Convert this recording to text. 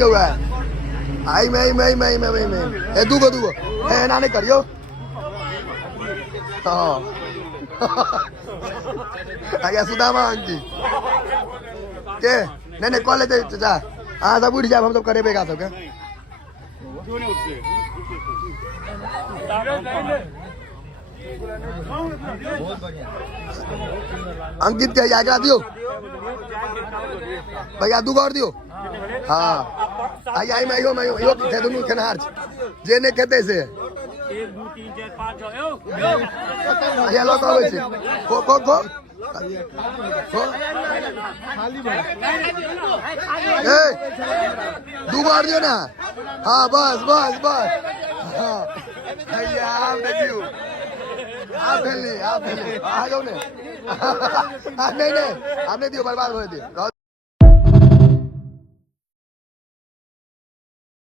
हुआ है आई मैं ए दूगो ए नाने करियो हाँ आगे सुदामा अंकी के नहीं कॉलेज चाचा हाँ सब उठ जाए हम सब करे बेगा सब क्या अंकित क्या आगे दियो भैया दूगो और दियो हाँ आई आई मैं यो थे दोनों के नार जे ने कहते से 1 2 3 4 5 6 लो को को ए दूगो और दियो ना हाँ बस हाँ भैया आप देखियो आप आ जाओ ने नहीं आपने दियो बर्बाद हो दियो